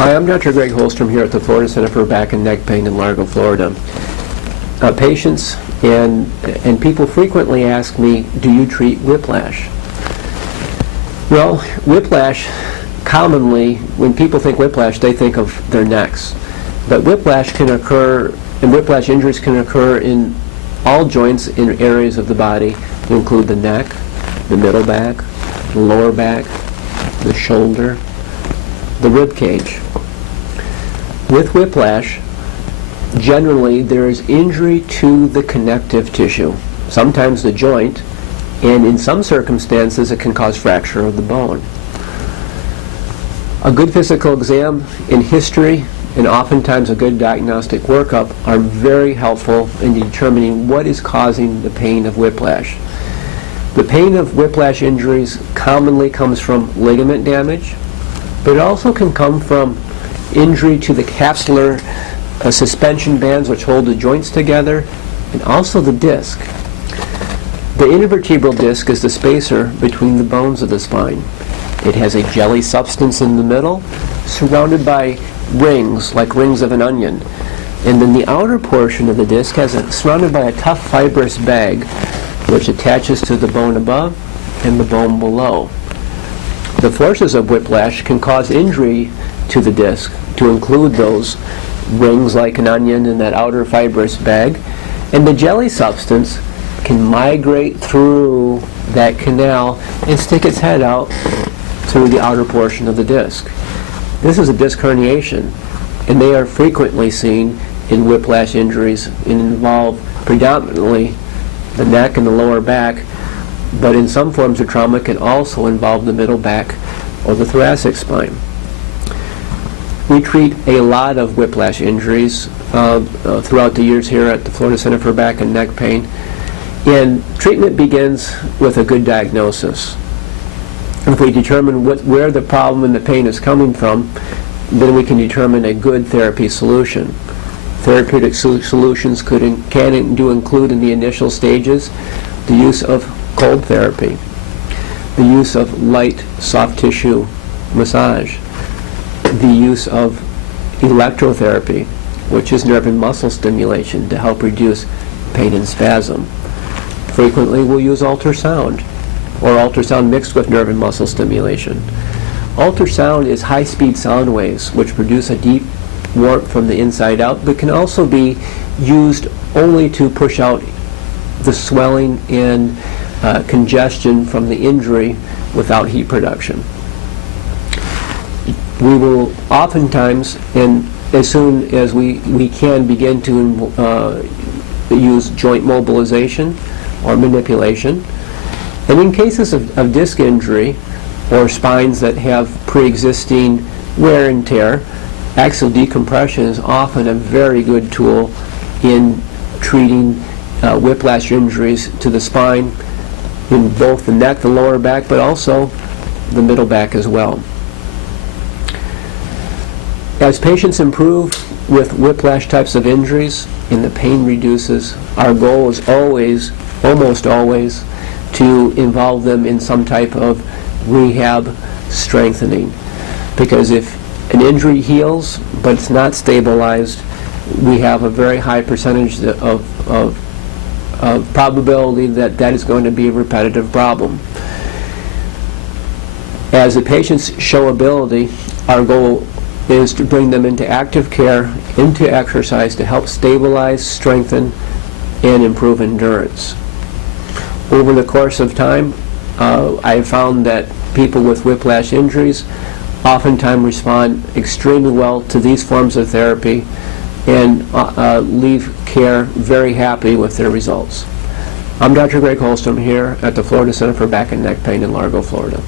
Hi, I'm Dr. Greg Holstrom here at the Florida Center for Back and Neck Pain in Largo, Florida. Patients and people frequently ask me, do you treat whiplash? Well, whiplash, commonly, when people think whiplash, they think of their necks. But whiplash can occur, and whiplash injuries can occur in all joints in areas of the body, to include the neck, the middle back, the lower back, the shoulder, the rib cage. With whiplash, generally there is injury to the connective tissue, sometimes the joint, and in some circumstances it can cause fracture of the bone. A good physical exam and history, and oftentimes a good diagnostic workup, are very helpful in determining what is causing the pain of whiplash. The pain of whiplash injuries commonly comes from ligament damage, but it also can come from injury to the capsular suspension bands which hold the joints together, and also the disc. The intervertebral disc is the spacer between the bones of the spine. It has a jelly substance in the middle, surrounded by rings, like rings of an onion. And then the outer portion of the disc surrounded by a tough fibrous bag which attaches to the bone above and the bone below. The forces of whiplash can cause injury to the disc, to include those rings like an onion and that outer fibrous bag, and the jelly substance can migrate through that canal and stick its head out through the outer portion of the disc. This is a disc herniation, and they are frequently seen in whiplash injuries and involve predominantly the neck and the lower back, but in some forms of trauma can also involve the middle back or the thoracic spine. We treat a lot of whiplash injuries throughout the years here at the Florida Center for Back and Neck Pain, and treatment begins with a good diagnosis. If we determine where the problem and the pain is coming from, then we can determine a good therapy solution. Therapeutic solutions can include in the initial stages the use of cold therapy, the use of light soft tissue massage, the use of electrotherapy, which is nerve and muscle stimulation to help reduce pain and spasm. Frequently we'll use ultrasound, or ultrasound mixed with nerve and muscle stimulation. Ultrasound is high-speed sound waves which produce a deep warmth from the inside out, but can also be used only to push out the swelling and congestion from the injury without heat production. We will oftentimes, and as soon as we can, begin to use joint mobilization or manipulation. And in cases of disc injury or spines that have pre-existing wear and tear, axial decompression is often a very good tool in treating whiplash injuries to the spine in both the neck, the lower back, but also the middle back as well. As patients improve with whiplash types of injuries and the pain reduces, our goal is always, almost always, to involve them in some type of rehab strengthening. Because if an injury heals but it's not stabilized, we have a very high percentage of probability that that is going to be a repetitive problem. As the patients show ability, our goal is to bring them into active care, into exercise to help stabilize, strengthen, and improve endurance. Over the course of time, I have found that people with whiplash injuries oftentimes respond extremely well to these forms of therapy and leave care very happy with their results. I'm Dr. Greg Holstrom here at the Florida Center for Back and Neck Pain in Largo, Florida.